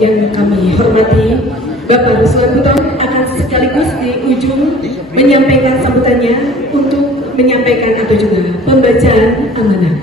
Yang kami hormati, Bapak Ruslan Buton akan sekaligus di ujung menyampaikan sambutannya untuk menyampaikan atau juga pembacaan amanah.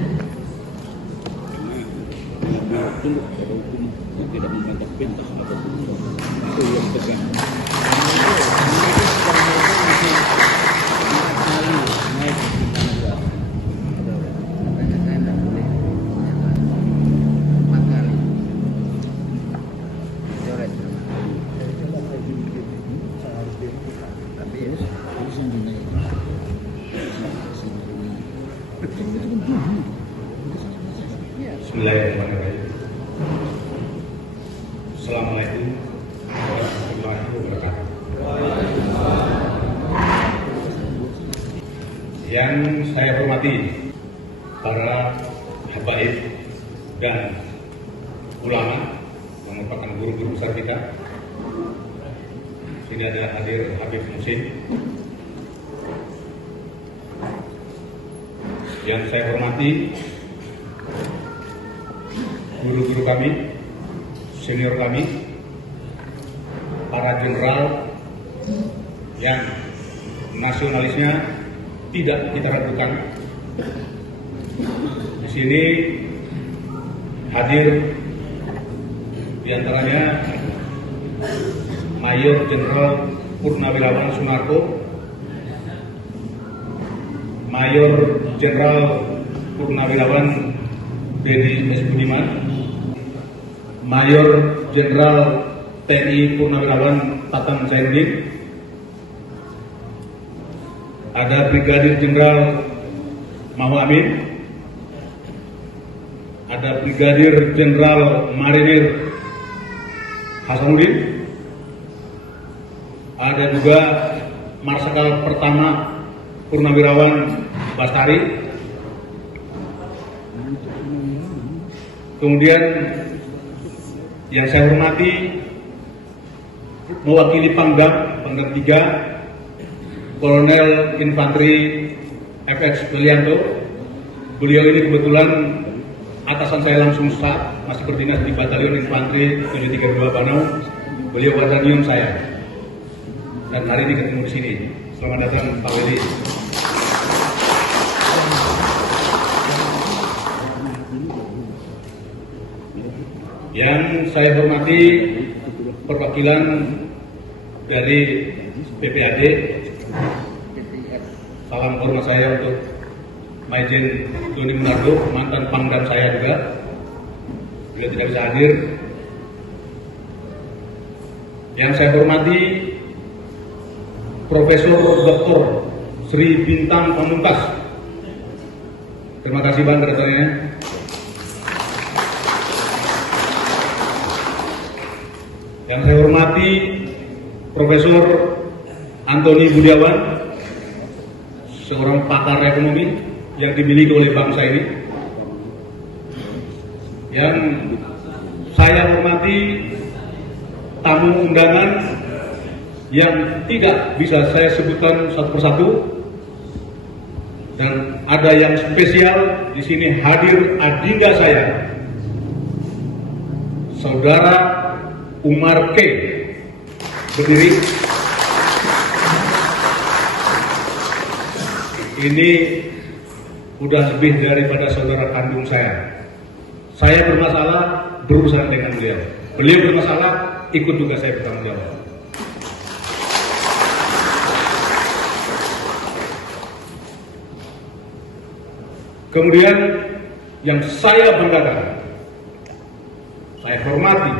Bismillahirrahmanirrahim. Assalamualaikum warahmatullahi wabarakatuh. Yang saya hormati para habaib dan ulama yang merupakan guru-guru besar kita. Sini ada hadir Habib Muhsin. Yang saya hormati guru-guru kami, senior kami, para jenderal yang nasionalisnya tidak kita ragukan. Di sini hadir diantaranya Mayor Jenderal Purnawirawan Sunarko, Mayor Jenderal Purnawirawan Dedi S. Budiman, Mayor Jenderal TNI Purnawirawan Tatang Zainuddin, ada Brigadir Jenderal Mahmud Amin, ada Brigadir Jenderal Marinir Hasanuddin, ada juga Marsikal Pertama Purnawirawan Bastari. Kemudian yang saya hormati mewakili Pangdam 3 Kolonel Infanteri FX Belianto. Beliau ini kebetulan atasan saya langsung saat masih berdinas di Batalion Infanteri 732 Banau. Beliau batalion saya dan hari ini ketemu di sini. Selamat datang Pak Wedi. Yang saya hormati perwakilan dari PPAD, salam hormat saya untuk Majen Doni Munardo, mantan Pangdam saya juga. Beliau tidak bisa hadir. Yang saya hormati Profesor Dr. Sri Bintang Pamungkas. Terima kasih Bang kedatangannya. Yang saya hormati Profesor Antoni Budiawan, seorang pakar ekonomi yang dimiliki oleh bangsa ini. Yang saya hormati tamu undangan yang tidak bisa saya sebutkan satu persatu, dan ada yang spesial di sini hadir adinda saya, Saudara Umar K. Berdiri. Ini udah lebih daripada saudara kandung saya. Saya bermasalah berurusan dengan beliau. Beliau bermasalah ikut juga saya bertanggung jawab. Kemudian yang saya banggakan, saya hormati,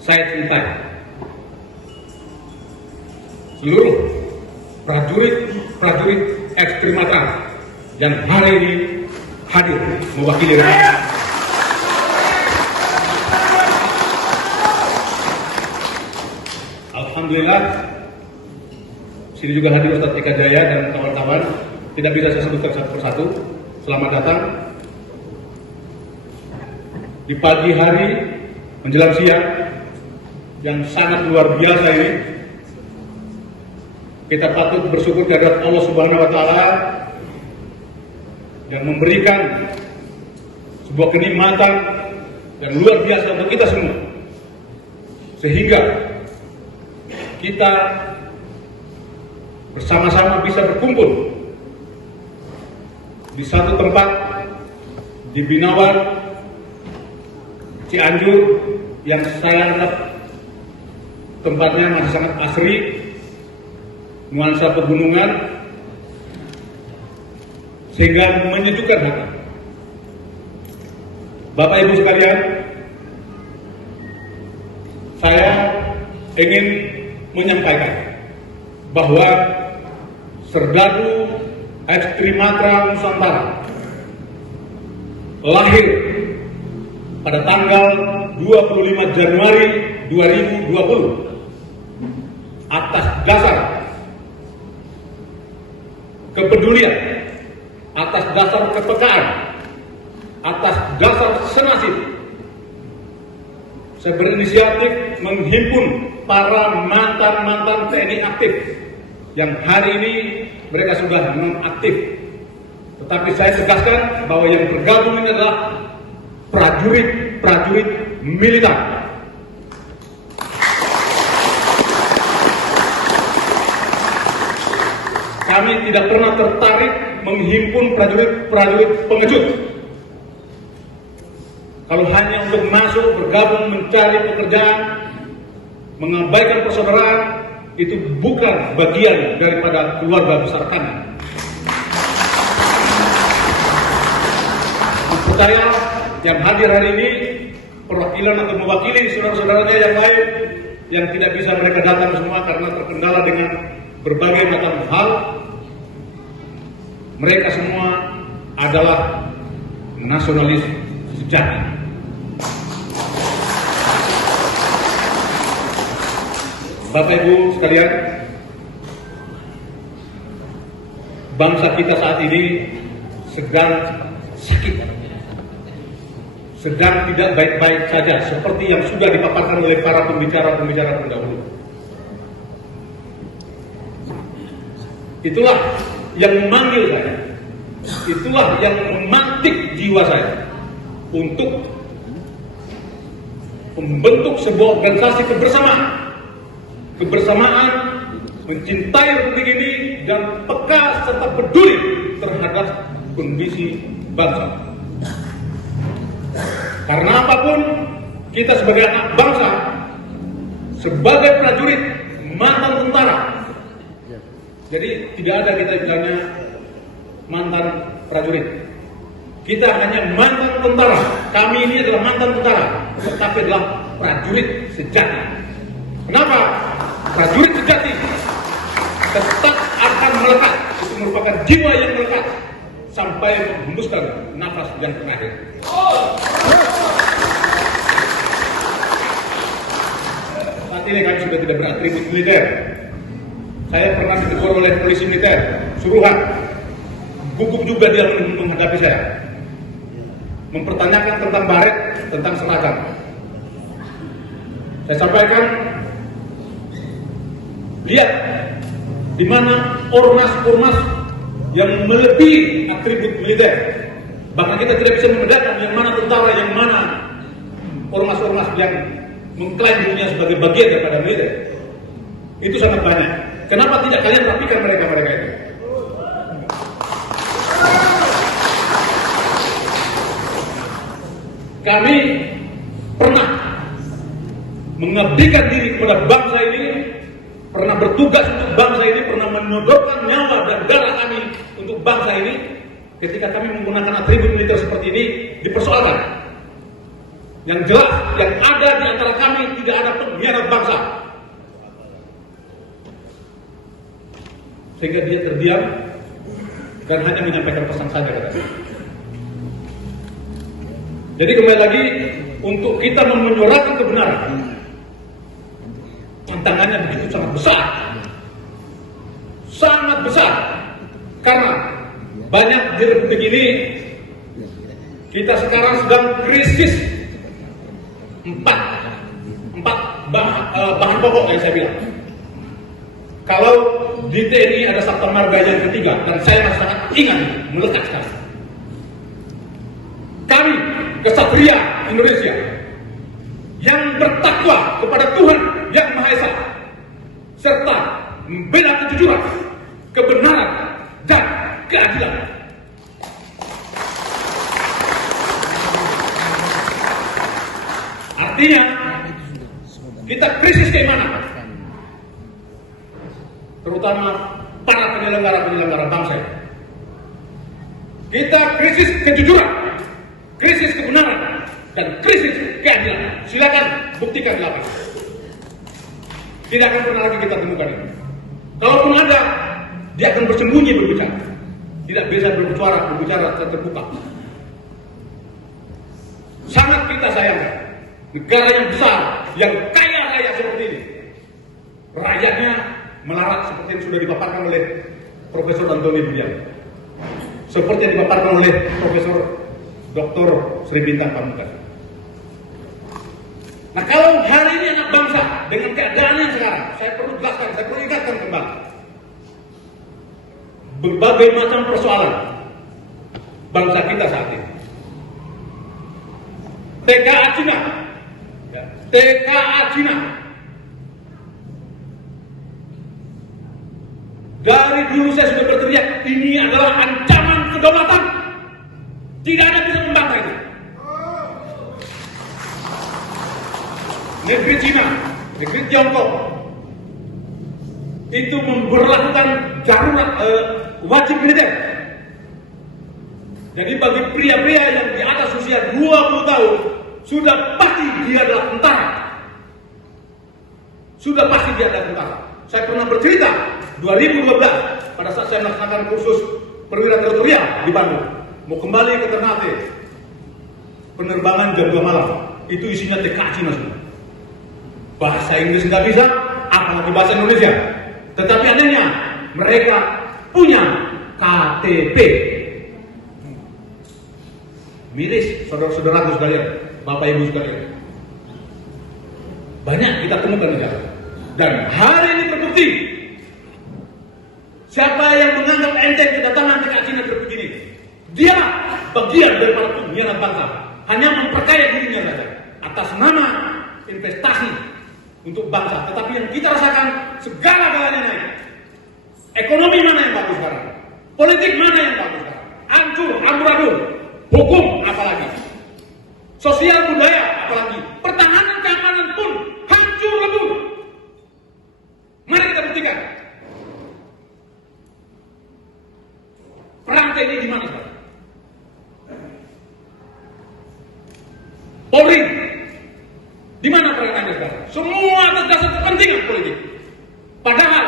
saya cintai seluruh prajurit ekstrimata yang hari ini hadir mewakili rakyat. Alhamdulillah, sini juga hadir Ustadz Eka Jaya dan kawan-kawan. Tidak bisa saya sebutkan satu persatu. Selamat datang di pagi hari menjelang siang yang sangat luar biasa ini. Kita patut bersyukur kehadirat Allah Subhanahu wa Ta'ala yang memberikan sebuah kenikmatan yang luar biasa untuk kita semua. Sehingga kita bersama-sama bisa berkumpul di satu tempat di Binawan, Cianjur, yang saya anggap tempatnya masih sangat asri, nuansa pegunungan, sehingga menyejukkan hati. Bapak Ibu sekalian, saya ingin menyampaikan bahwa Serdadu Ekstrimatra Nusantara lahir pada tanggal 25 Januari 2020 atas dasar kepedulian, atas dasar kepekaan, atas dasar senasib. Saya berinisiatif menghimpun para mantan-mantan TNI aktif yang hari ini mereka sudah non-aktif. Tetapi saya tegaskan bahwa yang bergabung ini adalah prajurit militer. Kami tidak pernah tertarik menghimpun prajurit pengecut. Kalau hanya untuk masuk, bergabung, mencari pekerjaan, mengabaikan persaudaraan, itu bukan bagian daripada keluarga besar kami. Saya yang hadir hari ini perwakilan atau mewakili saudara-saudaranya yang lain yang tidak bisa mereka datang semua karena terkendala dengan berbagai macam hal. Mereka semua adalah nasionalis sejati. Bapak Ibu sekalian, bangsa kita saat ini sedang sakit, sedang tidak baik-baik saja, seperti yang sudah dipaparkan oleh para pembicara-pembicara pendahulu. Itulah yang memanggil saya, itulah yang memantik jiwa saya untuk membentuk sebuah organisasi kebersamaan, mencintai republik ini dan peka serta peduli terhadap kondisi bangsa. Karena apapun, kita sebagai anak bangsa, sebagai prajurit, mantan tentara. Jadi tidak ada kita bilangnya mantan prajurit. Kita hanya mantan tentara. Kami ini adalah mantan tentara, tetapi adalah prajurit sejati. Kenapa? Prajurit sejati tetap akan melekat. Itu merupakan jiwa yang melekat sampai menghembuskan nafas yang terakhir. Saat ini kami sudah tidak beratribut militer. Saya pernah ditegur oleh polisi militer, suruhan, gugup juga dia menghadapi saya, mempertanyakan tentang baret, tentang seragam. Saya sampaikan, lihat di mana ormas-ormas yang melebihi atribut militer. Bahkan kita tidak bisa membedakan yang mana tentara, yang mana ormas-ormas yang mengklaim dirinya sebagai bagian daripada militer. Itu sangat banyak. Kenapa tidak kalian rapikan mereka-mereka itu? Kami pernah mengabdikan diri kepada bangsa ini, pernah bertugas untuk bangsa ini, pernah menodorkan nyawa dan darah kami untuk bangsa ini. Ketika kami menggunakan atribut militer seperti ini, dipersoalkan. Yang jelas, yang ada di antara kami tidak ada pengkhianat bangsa. Sehingga dia terdiam dan hanya menyampaikan pesan saja katanya. Jadi kembali lagi, untuk kita menyuarakan kebenaran, tantangannya begitu sangat besar. Sangat besar. Karena banyak di republik ini, kita sekarang sedang krisis empat bahan pokok yang saya bilang. Kalau di TNI ada Sabta Marga yang ketiga, dan saya masih sangat ingat, melekat sekali. Kami, kesatria Indonesia, bertakwa kepada Tuhan Yang Maha Esa, serta membela kejujuran, kebenaran, dan keadilan. Artinya, kita krisis keimanan, terutama para penyelenggara bangsa. Kita krisis kejujuran, krisis kebenaran, dan krisis keadilan. Silakan buktikan di lapangan. Tidak akan pernah lagi kita temukan ini. Kalaupun ada, dia akan bersembunyi berbicara. Tidak bisa berbicara terbuka. Sangat kita sayangkan negara yang besar, yang kaya raya seperti ini, rakyatnya melarat seperti yang sudah dipaparkan oleh Profesor Antoni Budiano, seperti yang dipaparkan oleh Profesor Dr. Sri Bintang Pamungkas. Nah, kalau hari ini anak bangsa dengan keadaan yang sekarang, saya perlu jelaskan, saya perlu ingatkan kembali berbagai macam persoalan bangsa kita saat ini. TKA Cina, TKA Cina, dari dulu saya sudah berteriak, ini adalah ancaman kedaulatan. Tidak ada yang bisa membantah itu. Negeri Cina, negeri Tiongkok, itu memberlakukan darurat wajib militer. Jadi bagi pria-pria yang di atas usia 20 tahun, sudah pasti dia adalah tentara. Sudah pasti dia adalah tentara. Saya pernah bercerita 2012 pada saat saya melaksanakan kursus perwira teritorial di Bandung, mau kembali ke Ternate, penerbangan jam 2 malam, itu isinya TKA Cina semua. Bahasa Inggris nggak bisa, apalagi bahasa Indonesia. Tetapi anehnya, mereka punya KTP. Miris, saudara-saudaraku sekalian, Bapak Ibu sekalian. Banyak kita temukan di sana. Dan hari ini terbukti, siapa yang menganggap enteng kedatangan TKA Cina seperti ini, dia bagian daripada pengkhianat bangsa, hanya memperkaya dirinya saja atas nama investasi untuk bangsa. Tetapi yang kita rasakan, segala-galanya naik. Ekonomi mana yang bagus sekarang? Politik mana yang bagus sekarang? Hancur, amburadul. Hukum apalagi? Sosial budaya apalagi? Pertahanan keamanan pun hancur lebur. Mari kita buktikan. Perantai ini di mana sekarang? Polri, di mana perannya sekarang? Semua atas dasar kepentingan politik. Padahal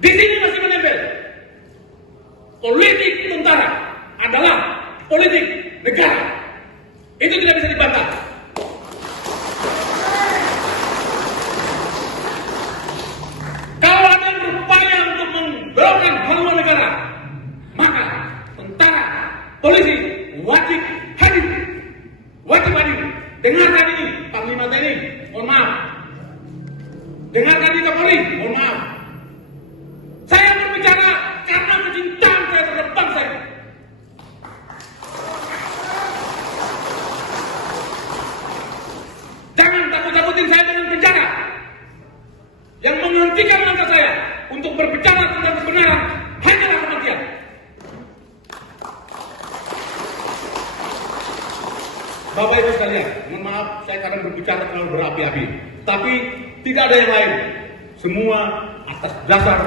di sini masih menempel. Politik tentara adalah politik negara. Itu tidak bisa dibantah. Kalau ada yang berupaya untuk membelokkan haluan negara, maka tentara, polisi wajib hadir. Wajib hadir. Dengarkan ini, Panglima TNI, mohon maaf. Dengarkan ini Kapolri, mohon maaf. Saya berbicara karena kecintaan saya terhadap bangsa ini. Jangan takut-takutin saya dengan penjara. Yang menghentikan langkah saya untuk berbicara tentang kebenaran hanyalah kematian. Bapak Ibu sekalian, mohon maaf saya kadang berbicara terlalu berapi-api, tapi tidak ada yang lain. Semua atas dasar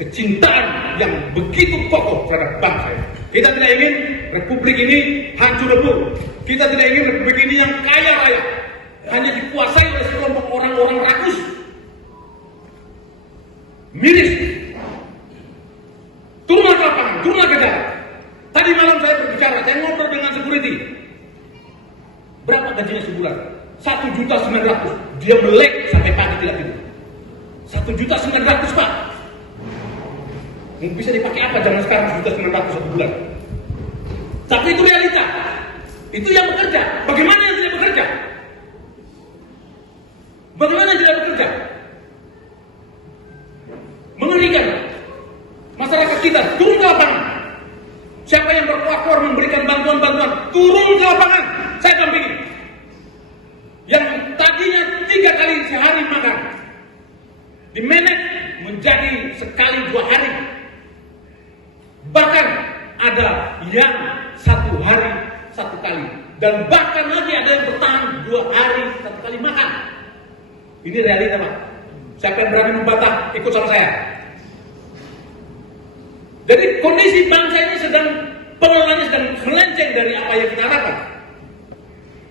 kecintaan yang begitu kokoh terhadap bangsa. Kita tidak ingin republik ini hancur lebur. Kita tidak ingin republik ini yang kaya raya hanya dikuasai oleh sekelompok orang-orang rakus. Miris. Turunlah ke lapangan, turunlah ke jalan. Tadi malam saya berbicara, saya ngobrol dengan security. Berapa gajinya sebulan? 1.900.000. Dia melek sampai pagi tidak tidur. 1.900.000 Pak. Bisa dipakai apa zaman sekarang 1.900.000 satu bulan? Tapi itu realita. Itu yang bekerja. Bagaimana yang tidak bekerja? Bagaimana yang tidak bekerja? Mengerikan. Masyarakat kita turun ke lapangan. Siapa yang berkuat memberikan bantuan-bantuan, turun ke lapangan. Saya dampingi. Yang tadinya sehari makan, dimanage menjadi sekali 2 hari. Bahkan ada yang 1 hari 1 kali, dan bahkan lagi ada yang bertahan 2 hari 1 kali makan. Ini realita, Pak. Siapa yang berani membantah, ikut sama saya. Jadi kondisi bangsa ini sedang pengelolaannya sedang melenceng dari apa yang kita harapkan.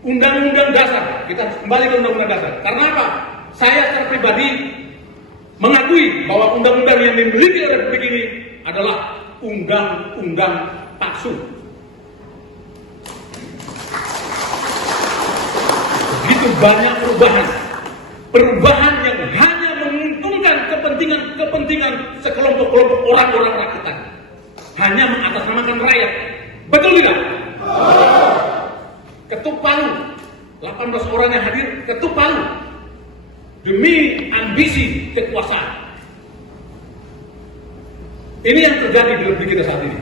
Undang-undang dasar, kita kembali ke undang-undang dasar. Karena apa? Saya secara pribadi mengakui bahwa undang-undang yang dimiliki oleh Republik ini adalah undang-undang palsu. Begitu banyak perubahan yang hanya menguntungkan kepentingan sekelompok-kelompok orang-orang rakyat, hanya mengatasnamakan rakyat. Betul tidak? Ketuk palu, 18 orang yang hadir ketuk palu demi ambisi kekuasaan. Ini yang terjadi di negeri kita saat ini.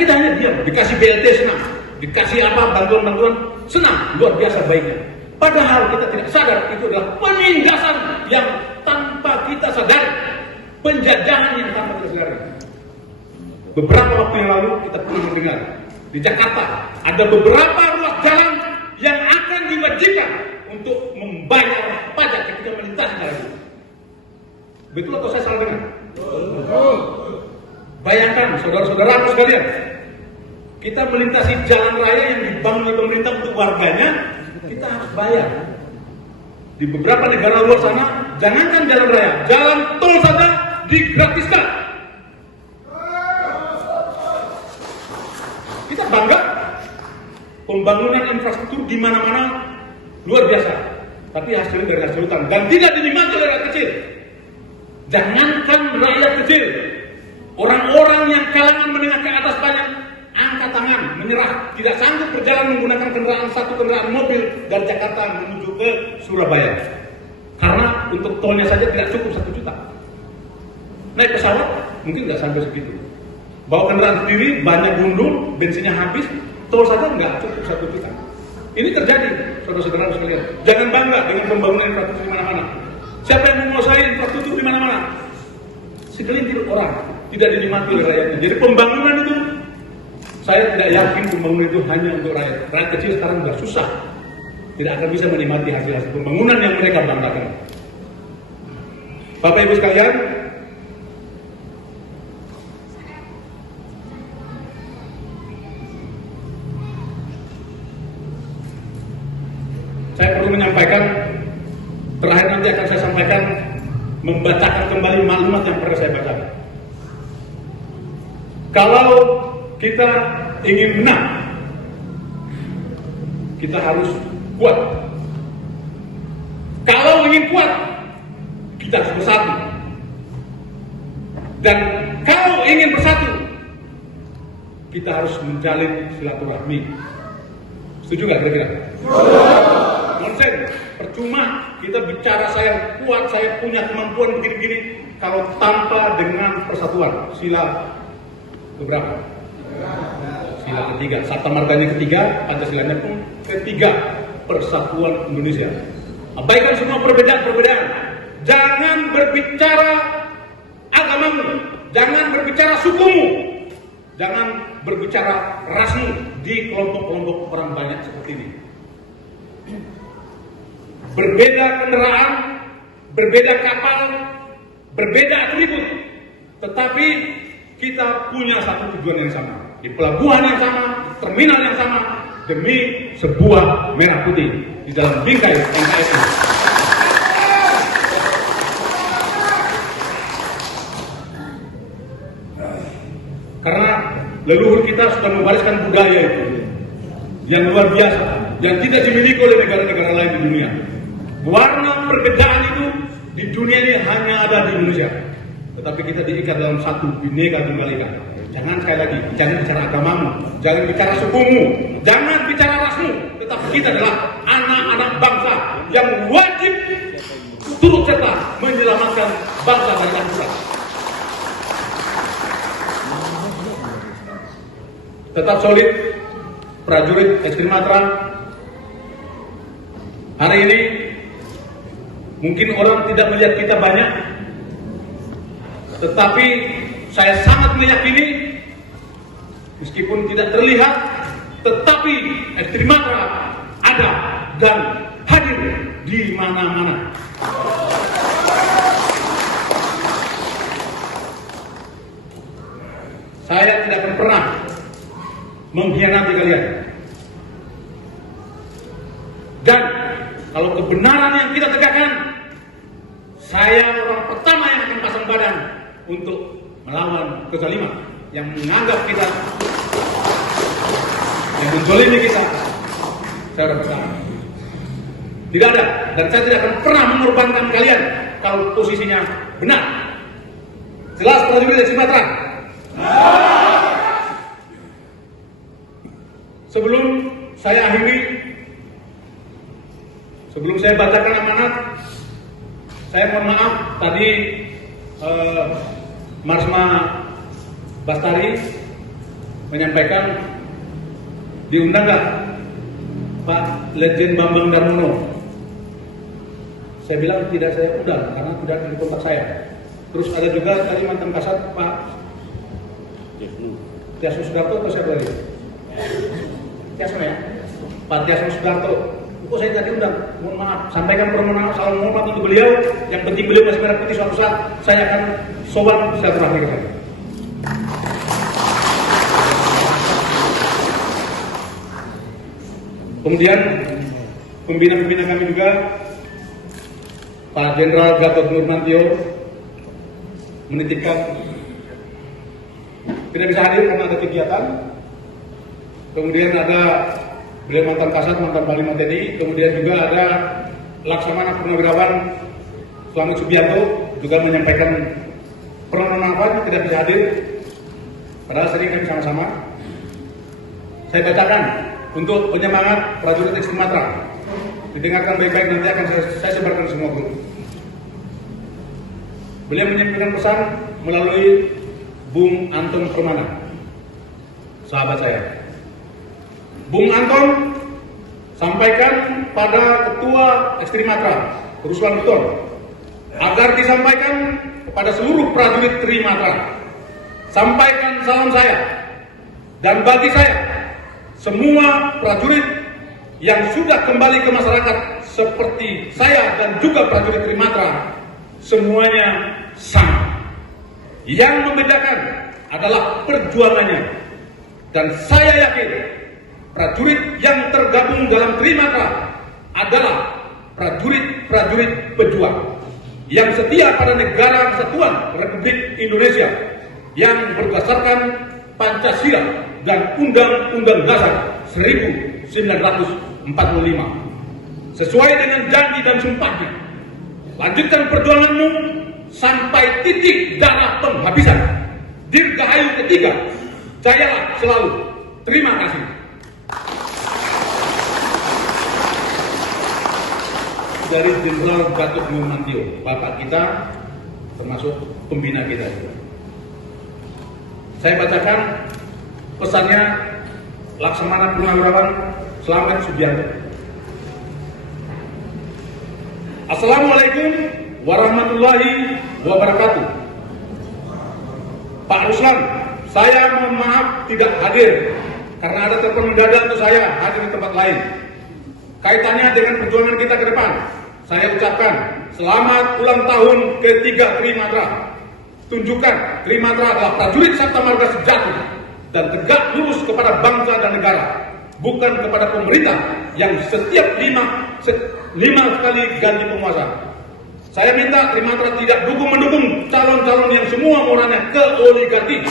Kita hanya diam, dikasih BLT senang, dikasih apa bantuan-bantuan senang, luar biasa baiknya. Padahal kita tidak sadar itu adalah penindasan yang tanpa kita sadari, penjajahan yang tanpa kita sadari. Beberapa waktu yang lalu kita pernah mendengar di Jakarta ada beberapa ruas jalan yang akan diwajibkan untuk membayar pajak ketika melintasi jalan itu. Betul atau saya salah dengar? Bayangkan saudara-saudara sekalian, kita melintasi jalan raya yang dibangun oleh pemerintah untuk warganya, kita harus bayar. Di beberapa negara luar sana, jangankan jalan raya, jalan tol saja digratiskan. Kita bangga pembangunan infrastruktur di mana-mana luar biasa, tapi hasilnya dari hasil hutan dan tidak dinikmati oleh rakyat kecil. Jangankan rakyat kecil, orang-orang yang kalangan menengah ke atas banyak angkat tangan, menyerah, tidak sanggup berjalan menggunakan satu kendaraan mobil dari Jakarta menuju ke Surabaya. Karena untuk tolnya saja tidak cukup 1 juta. Naik pesawat mungkin nggak sampai segitu. Bawa kendaraan sendiri, banyak gundul, bensinnya habis, tol saja nggak cukup 1 juta. Ini terjadi, saudara-saudara sekalian. Jangan bangga dengan pembangunan infrastruktur di mana-mana. Siapa yang menguasai infrastruktur di mana-mana? Segelintir orang, tidak dinikmati oleh rakyatnya. Jadi pembangunan itu, saya tidak yakin pembangunan itu hanya untuk rakyat. Rakyat kecil sekarang sudah susah, tidak akan bisa menikmati hasil-hasil pembangunan yang mereka banggakan. Bapak Ibu sekalian, saya perlu menyampaikan, terakhir nanti akan saya sampaikan, membacakan kembali maklumat yang pernah saya bacakan. Kalau kita ingin menang, kita harus kuat. Kalau ingin kuat, kita harus bersatu. Dan kalau ingin bersatu, kita harus menjalin silaturahmi. Setuju nggak kira-kira? Nonsen, percuma kita bicara saya kuat, saya punya kemampuan begini-begini, kalau tanpa dengan persatuan. Sila keberapa? Sila ketiga, Sabta Marganya ketiga, Pancasilanya pun ketiga, persatuan Indonesia. Abaikan semua perbedaan-perbedaan. Jangan berbicara agamamu, jangan berbicara sukumu, jangan berbicara rasmu di kelompok-kelompok orang banyak seperti ini. Berbeda kendaraan, berbeda kapal, berbeda atribut, tetapi kita punya satu tujuan yang sama, di pelabuhan yang sama, di terminal yang sama, demi sebuah merah putih di dalam bingkai NKRI. Karena leluhur kita sudah mewariskan budaya itu yang luar biasa, yang tidak dimiliki oleh negara-negara lain di dunia. Warna perbedaan itu di dunia ini hanya ada di Indonesia, tetapi kita diikat dalam satu Bhinneka Tunggal Ika. Jangan sekali lagi, jangan bicara agamamu, jangan bicara sukumu, jangan bicara rasmu, tetapi kita adalah anak-anak bangsa yang wajib turut serta menyelamatkan bangsa dari kehancuran. Tetap solid, prajurit Ekstrim Matra. Hari ini Mungkin orang tidak melihat kita banyak, tetapi saya sangat meyakini, meskipun tidak terlihat, tetapi Ekstrimatra ada dan hadir di mana-mana. Saya tidak akan pernah mengkhianati kalian. Dan kalau kebenaran yang kita tegakkan, saya orang pertama yang akan pasang badan untuk melawan kezaliman yang menganggap kita, yang menzalimi kita. Saya orang pertama. Tidak ada, dan saya tidak akan pernah mengorbankan kalian kalau posisinya benar. Jelas prajurit dari Sumatera. Sebelum saya akhiri, sebelum saya bacakan amanat, saya mohon maaf tadi Marsma Bastari menyampaikan, diundang nggak Pak Legend Bambang Darmono? Saya bilang tidak, saya undang karena tidak ada kontak saya. Terus ada juga tadi mantan Kasat Pak Tiasno Sudarto atau siapa lagi? Tiasno ya? Pak Tiasno Sudarto. Kok saya tadi undang? Mohon maaf, sampaikan permohonan salam mohon maaf untuk beliau. Yang penting beliau masih merah putih, suatu saat saya akan sowan silaturahmi ke sana. Kemudian pembina-pembina kami juga, Pak Jenderal Gatot Nurmantio menitipkan tidak bisa hadir karena ada kegiatan. Kemudian ada beliau mantan Kasat, mantan Panglima TNI. Kemudian juga ada Laksamana Purnawirawan Slamet Subianto juga menyampaikan permohonan tidak bisa hadir. Padahal sering kami sama-sama. Saya bacakan untuk penyemangat prajurit Ekstrimatra. Didengarkan baik-baik, nanti akan saya sebarkan semua grup. Beliau menyampaikan pesan melalui Bung Anton Permana, sahabat saya. Bung Anton sampaikan pada Ketua Ekstrimatra, Ruslan Buton, agar disampaikan kepada seluruh prajurit Trimatra. Sampaikan salam saya, dan bagi saya, semua prajurit yang sudah kembali ke masyarakat seperti saya dan juga prajurit Trimatra, semuanya sama. Yang membedakan adalah perjuangannya. Dan saya yakin prajurit yang tergabung dalam Trimatra adalah prajurit-prajurit pejuang yang setia pada negara kesatuan Republik Indonesia yang berdasarkan Pancasila dan Undang-Undang Dasar 1945. Sesuai dengan janji dan sumpahnya, lanjutkan perjuanganmu sampai titik darah penghabisan. Dirgahayu ketiga, jayalah selalu. Terima kasih. Dari Jenderal Gatot Nurmantio, Bapak kita, termasuk pembina kita. Saya bacakan pesannya Laksamana Purnawirawan Slamet Subianto. Assalamualaikum warahmatullahi wabarakatuh. Pak Ruslan, saya mohon maaf tidak hadir karena ada telepon mendadak untuk saya hadir di tempat lain. Kaitannya dengan perjuangan kita ke depan, saya ucapkan selamat ulang tahun ke-3 Trimatra. Tunjukkan Trimatra adalah prajurit Sabta Marga sejati dan tegak lurus kepada bangsa dan negara, bukan kepada pemerintah yang setiap lima kali ganti penguasa. Saya minta Trimatra tidak mendukung calon-calon yang semua moralnya ke oligarki.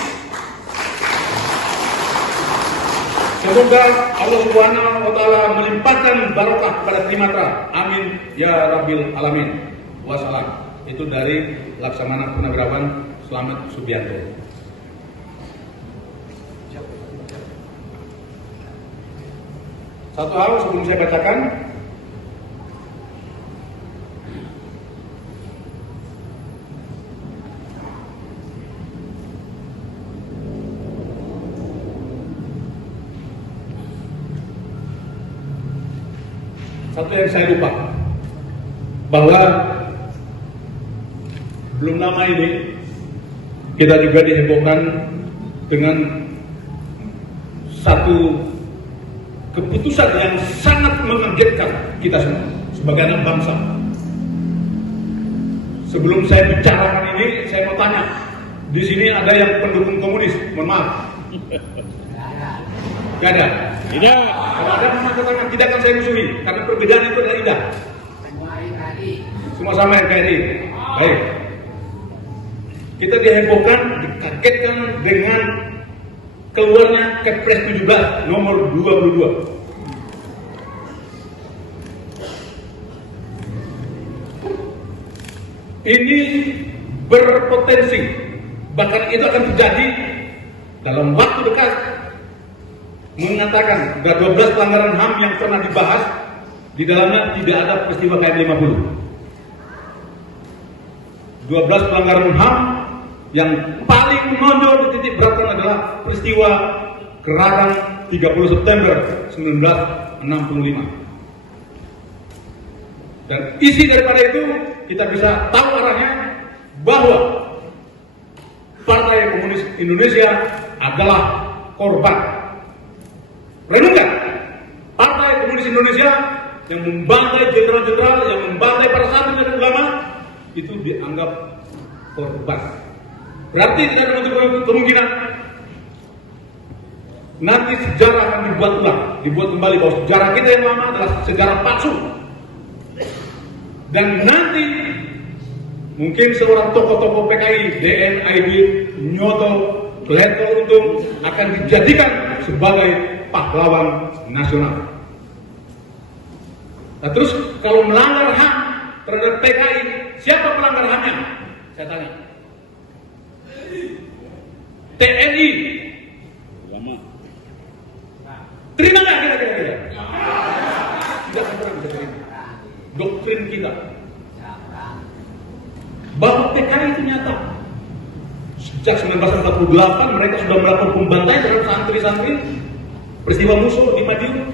Semoga Allah Subhanahu wa Ta'ala melimpahkan barokah kepada Trimatra. Amin ya Rabbil Alamin. Wassalam. Itu dari Laksamana Purnawirawan Slamet Subianto. Satu hal sebelum saya bacakan, satu yang saya lupa. bahwa belum lama ini kita juga dihebohkan dengan satu keputusan yang sangat mengagetkan kita semua sebagai anak bangsa. Sebelum saya bicarakan ini, saya mau tanya, di sini ada yang pendukung komunis? Mohon maaf. Tidak ada. Tidak. Kalau ada, mama katakan tidak akan saya musuhi, karena perbedaan itu adalah indah. Semua sama NKRI. Baik. Kita dihebohkan, dikagetkan dengan keluarnya Kepres 17 nomor 22. Ini berpotensi, bahkan itu akan terjadi dalam waktu dekat. Mengatakan ada 12 pelanggaran HAM yang pernah dibahas, di dalamnya tidak ada peristiwa KM 50. 12 pelanggaran HAM yang paling menonjol di titik beratkan adalah peristiwa gerakan 30 September 1965. Dan isi daripada itu kita bisa tahu arahnya bahwa Partai Komunis Indonesia adalah korban. Renungkan, Partai Komunis Indonesia yang membantai jenderal-jenderal, yang membantai para santri dan ulama, itu dianggap korban. Berarti tidak ada kemungkinan nanti sejarah akan dibuat ulang, dibuat kembali bahwa sejarah kita yang lama adalah sejarah palsu. Dan nanti mungkin seorang tokoh-tokoh PKI, DN, ID, Nyoto, Letkol Untung akan dijadikan sebagai pahlawan nasional. Nah terus kalau melanggar HAM terhadap PKI, siapa pelanggar HAM-nya? Saya tanya. TNI. Terima nggak kira-kira? Tidak akan pernah bisa terima. Doktrin kita bahwa PKI itu nyata. Sejak 1948 mereka sudah melakukan pembantaian terhadap santri-santri. Peristiwa musuh di Madiun,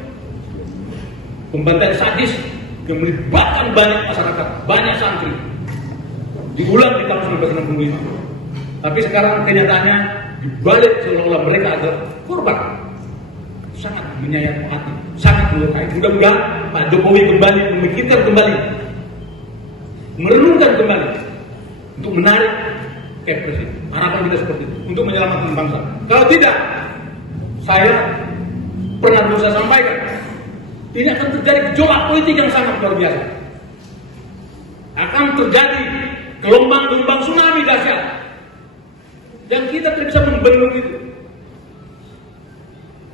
pembantaian sadis yang melibatkan banyak masyarakat, banyak santri, diulang di tahun 1965. Tapi sekarang kenyataannya dibalik seolah-olah mereka adalah korban. Sangat menyayat hati, sangat melukai. Mudah-mudahan Pak Jokowi kembali memikirkan kembali, merenungkan kembali untuk menarik Kepres itu. Harapan kita seperti itu untuk menyelamatkan bangsa. Kalau tidak, saya pernah dulu saya sampaikan, ini akan terjadi gejolak politik yang sangat luar biasa. Akan terjadi gelombang-gelombang tsunami dahsyat yang kita tidak bisa membendung itu.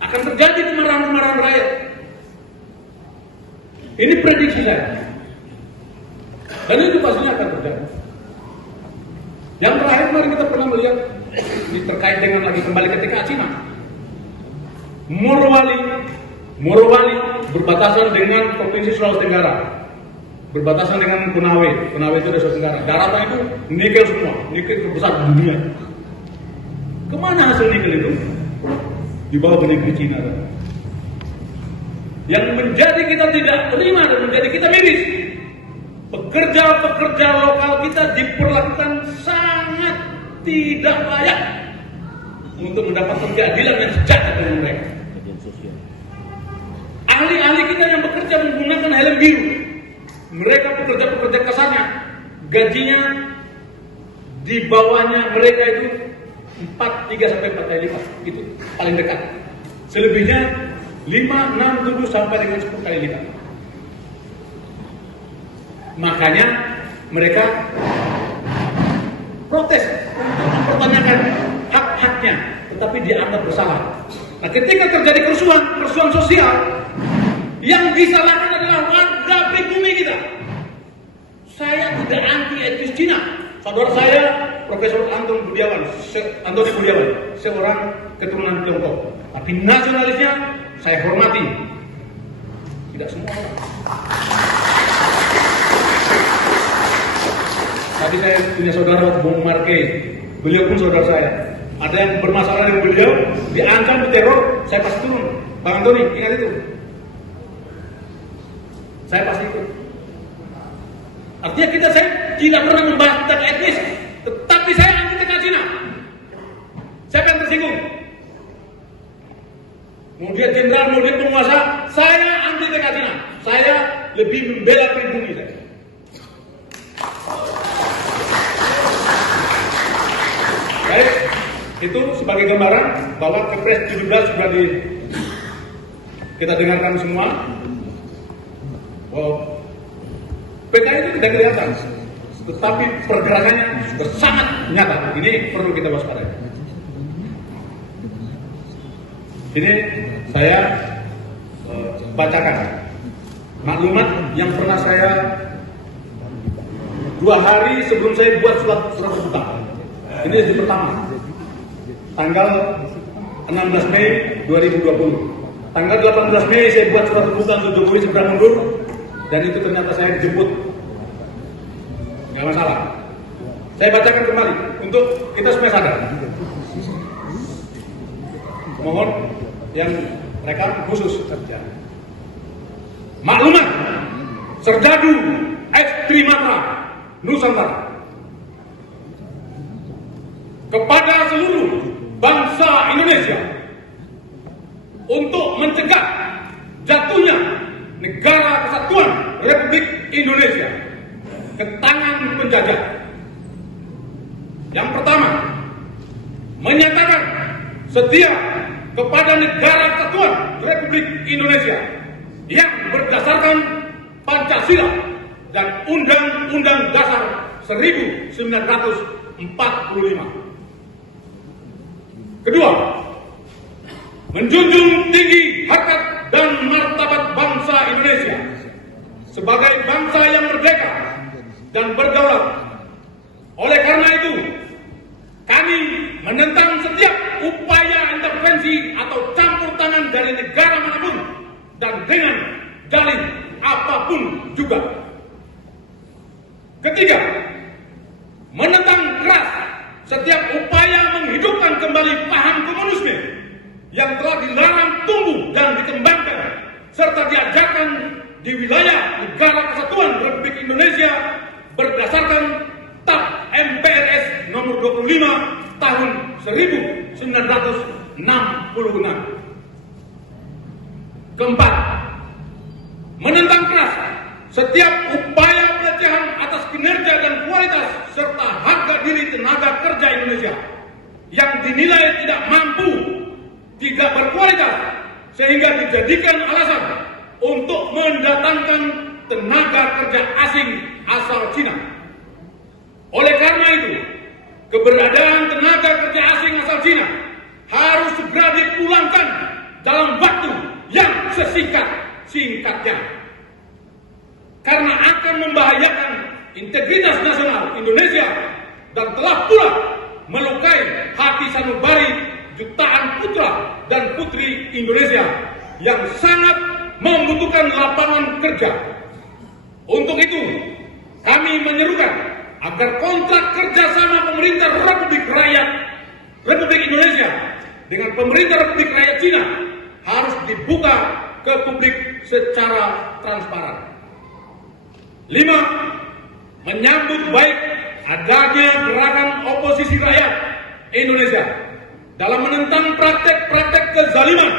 Akan terjadi kemarahan-kemarahan rakyat. Ini prediksi saya. Dan itu pastinya akan terjadi. Yang terakhir kemarin kita pernah melihat terkait dengan lagi kembali ke TKA Cina. Morowali berbatasan dengan Provinsi Sulawesi Tenggara, berbatasan dengan Konawe itu ada Sulawesi Tenggara. Daratan itu nikel semua, nikel terbesar di dunia. Kemana hasil nikel itu? Dibawa ke negeri Cina. Yang menjadi kita tidak terima dan menjadi kita miris, pekerja-pekerja lokal kita diperlakukan sangat tidak layak untuk mendapatkan keadilan yang sejahtera dengan mereka. Ahli-ahli kita yang bekerja menggunakan helm biru, mereka pekerja-pekerja kasarnya, gajinya di bawahnya mereka itu 3 sampai 4 kali lipat, itu paling dekat. Selebihnya 5, 6, 7 sampai dengan 10 kali lipat. Makanya mereka protes, mempertanyakan hak-haknya, tetapi dianggap bersalah. Nah, ketika terjadi kerusuhan sosial, yang disalahkan adalah warga pribumi kita. Saya tidak anti etnis Cina. Saudara saya, Profesor Antoni Budiawan, seorang keturunan Tiongkok. Tapi nasionalisnya saya hormati. Tidak semua orang. Tadi saya punya saudara Bung Marquez, beliau pun saudara saya. Ada yang bermasalah dengan beliau, diancam diteror, saya pasti turun. Bang Antoni, ingat itu. Saya pasti ikut. Artinya saya tidak pernah membahas tentang etnis, tetapi saya anti TK Cina. Siapa yang tersinggung? Mau dia jenderal, mau dia penguasa, saya anti TK Cina. Saya lebih membela pribumi saya. Baik, itu sebagai gambaran bahwa Kepres 17 sudah kita dengarkan semua. PKI itu tidak kelihatan, tetapi pergerakannya sudah sangat nyata. Ini perlu kita waspadai. Ini saya bacakan maklumat yang pernah saya 2 hari sebelum saya buat surat keputusan. Ini yang pertama, tanggal 16 Mei 2020. Tanggal 18 Mei saya buat surat keputusan untuk Jokowi segera mundur, dan itu ternyata saya dijemput. Nggak masalah. Saya bacakan kembali untuk kita semua sadar. Mohon yang mereka khusus kerja. Maklumat Serdadu Trimatra Nusantara kepada seluruh bangsa Indonesia untuk mencegah jatuhnya Negara Kesatuan Republik Indonesia ke tangan penjajah. Yang pertama, menyatakan setia kepada Negara Kesatuan Republik Indonesia yang berdasarkan Pancasila dan Undang-Undang Dasar 1945. Kedua, menjunjung tinggi harkat dan martabat bangsa Indonesia sebagai bangsa yang merdeka dan berdaulat. Oleh karena itu, kami menentang setiap upaya intervensi atau campur tangan dari negara manapun dan dengan dalih apapun juga. Ketiga, menentang keras setiap upaya menghidupkan kembali paham komunisme yang telah dilarang tumbuh dan dikembangkan serta diajarkan di wilayah Negara Kesatuan Republik Indonesia berdasarkan TAP MPRS nomor 25 tahun 1966. Keempat, menentang keras setiap upaya pelecehan atas kinerja dan kualitas serta harga diri tenaga kerja Indonesia yang dinilai tidak mampu, tidak berkualitas, sehingga dijadikan alasan untuk mendatangkan tenaga kerja asing asal Cina. Oleh karena itu, keberadaan tenaga kerja asing asal Cina harus segera dipulangkan dalam waktu yang sesingkat-singkatnya, karena akan membahayakan integritas nasional Indonesia dan telah pula melukai hati sanubari jutaan putra dan putri Indonesia yang sangat membutuhkan lapangan kerja. Untuk itu, kami menyerukan agar kontrak kerjasama pemerintah Republik Indonesia dengan pemerintah Republik Rakyat Cina harus dibuka ke publik secara transparan. 5. Menyambut baik adanya gerakan oposisi rakyat Indonesia dalam menentang praktek-praktek kezaliman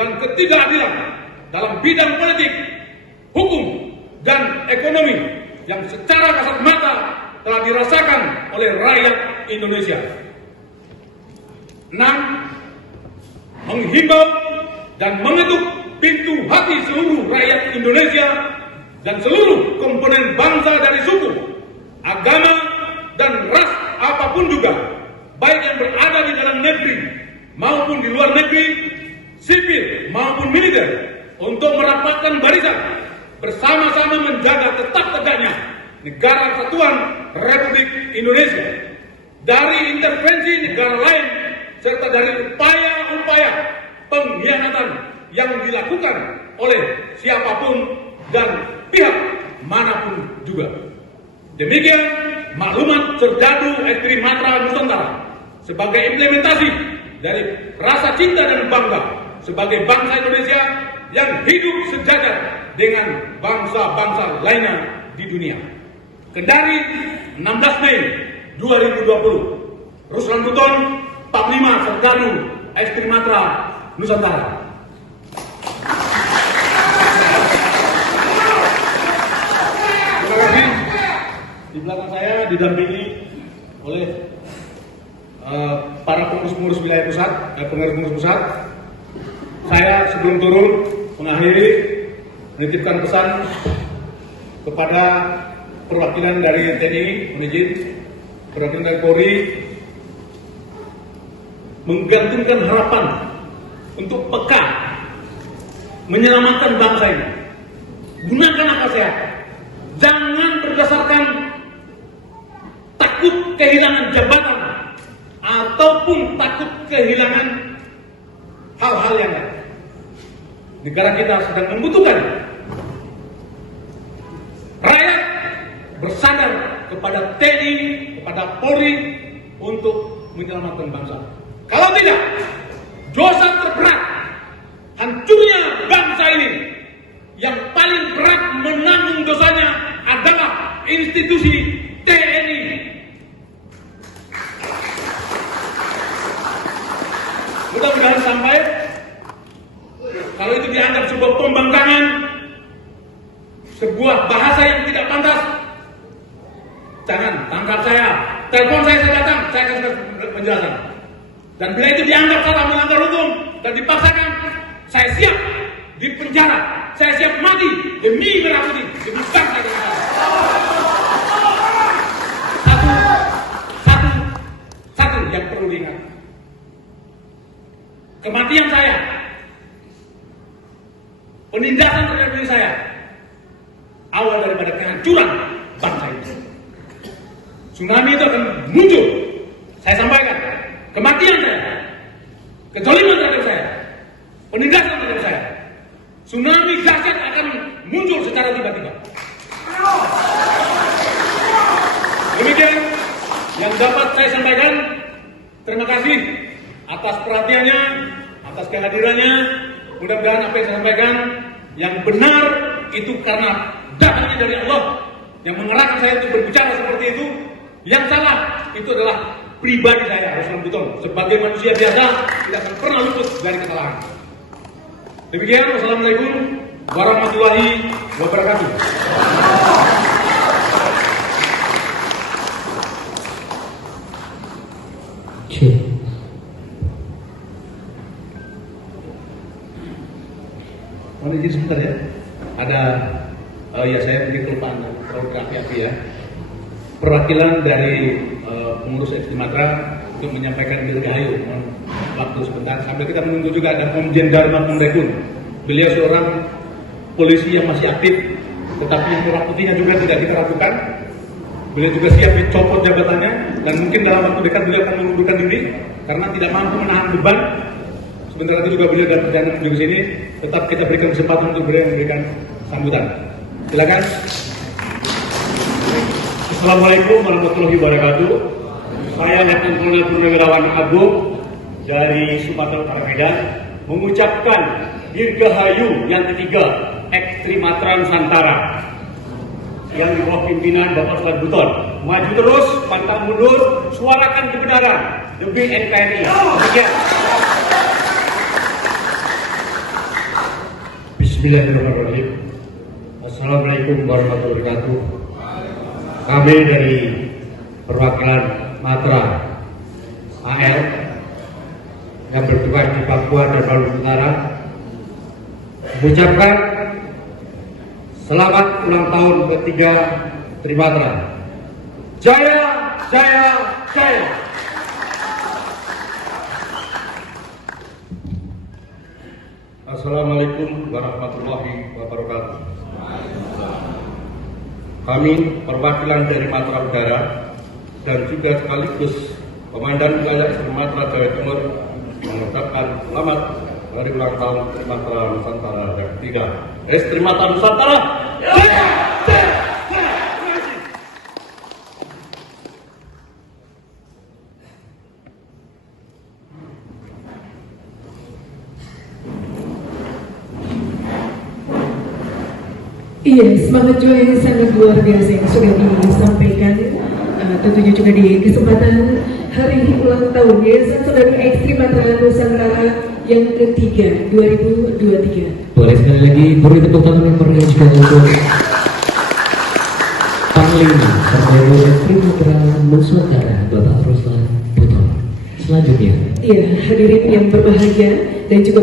dan ketidakadilan dalam bidang politik, hukum, dan ekonomi yang secara kasat mata telah dirasakan oleh rakyat Indonesia. 6. Menghimbau dan mengetuk pintu hati seluruh rakyat Indonesia dan seluruh komponen bangsa dari suku, agama, dan ras apapun juga, baik yang berada di dalam negeri maupun di luar negeri, sipil maupun militer, untuk merapatkan barisan bersama-sama menjaga tetap tegaknya Negara Kesatuan Republik Indonesia dari intervensi negara lain serta dari upaya-upaya pengkhianatan yang dilakukan oleh siapapun dan pihak manapun juga. Demikian maklumat Serdadu Trimatra Nusantara sebagai implementasi dari rasa cinta dan bangga sebagai bangsa Indonesia yang hidup sejajar dengan bangsa-bangsa lainnya di dunia. Kendari 16 Mei 2020. Ruslan Buton, Panglima Serganu Ekstrimatra Nusantara. Terima kasih. Di belakang saya didampingi oleh para pengurus-pengurus wilayah pusat, pengurus pusat. Saya sebelum turun mengakhiri menitipkan pesan kepada perwakilan dari TNI, perwakilan dari Polri, menggantungkan harapan untuk peka menyelamatkan bangsa ini. Gunakan akal sehat, jangan berdasarkan takut kehilangan jabatan ataupun takut kehilangan hal-hal yang lain. Negara kita sedang membutuhkan rakyat bersandar kepada TNI, kepada Polri untuk menyelamatkan bangsa. Kalau tidak, dosa terberat hancurnya bangsa ini yang paling berat menanggung dosanya adalah institusi TNI. Mudah-mudahan sampai. Kalau itu dianggap sebuah pembangkangan, sebuah bahasa yang tidak pantas, jangan tangkap saya, telepon saya datang, saya akan menjelaskan. Dan bila itu dianggap salah melanggar hukum dan dipaksakan, saya siap di penjara, saya siap mati demi merah putih, demi bangsa dan negara. Satu yang perlu diingat, kematian saya, penindasan terhadap diri saya, awal daripada kehancuran bangsa ini. Tsunami itu akan muncul. Saya sampaikan, kematian saya, kezaliman terhadap saya, penindasan terhadap saya, tsunami dahsyat akan muncul secara tiba-tiba. Demikian yang dapat saya sampaikan. Terima kasih atas perhatiannya, atas kehadirannya. Mudah-mudahan apa yang saya sampaikan yang benar itu karena datangnya dari Allah yang mengarahkan saya untuk berbicara seperti itu. Yang salah itu adalah pribadi saya, Ruslan Buton. Sebagai manusia biasa tidak akan pernah luput dari kesalahan. Demikian, wassalamualaikum warahmatullahi wabarakatuh. Mohon izin sebentar ya. Ada ya saya bikin kelupaan kalau api-api ya. Perwakilan dari pengurus Ekstrimatra untuk menyampaikan dirgahayu. Waktu sebentar sambil kita menunggu juga ada Komjen Dharma Pondekun. Beliau seorang polisi yang masih aktif, tetapi yang merah putihnya juga tidak kita ragukan. Beliau juga siap dicopot jabatannya dan mungkin dalam waktu dekat beliau akan mengundurkan diri karena tidak mampu menahan beban. Sebentar lagi juga beliau dapat perjalanan menuju ke sini. Tetap kita berikan kesempatan untuk beliau memberikan sambutan. Silakan. Assalamualaikum warahmatullahi wabarakatuh. Saya Letnan Kolonel Purnawirawan Agung dari Sumatera Utara Medan mengucapkan dirgahayu yang ketiga Ekstrimatra Nusantara yang di bawah pimpinan Bapak Ruslan Buton. Maju terus, pantang mundur, suarakan kebenaran demi NKRI. Demikian. Bismillahirrahmanirrahim. Assalamualaikum warahmatullahi wabarakatuh. Kami dari perwakilan Matra AL yang bertugas di Papua dan Maluku Utara mengucapkan selamat ulang tahun ketiga Trimatra. Jaya, jaya, jaya. Assalamualaikum warahmatullahi wabarakatuh. Kami perwakilan dari Matra Udara dan juga sekaligus Komandan Wilayah Sumatera Jawa Timur mengucapkan selamat hari ulang tahun Trimatra Nusantara yang ketiga. Trimatra Nusantara. Jaya! Iya, semangat juang yang sangat luar biasa yang sudah disampaikan. Tentunya juga di kesempatan hari ulang tahun Yayasan Saudari Ekstrim Matra Nusantara yang ketiga 2023. Boleh sekali lagi beri tepuk tangan yang meriah juga untuk Panglima Saudari Ekstrim Matra Nusantara Bapak Ruslan Butor. Selanjutnya, Iya, hadirin yang berbahagia dan juga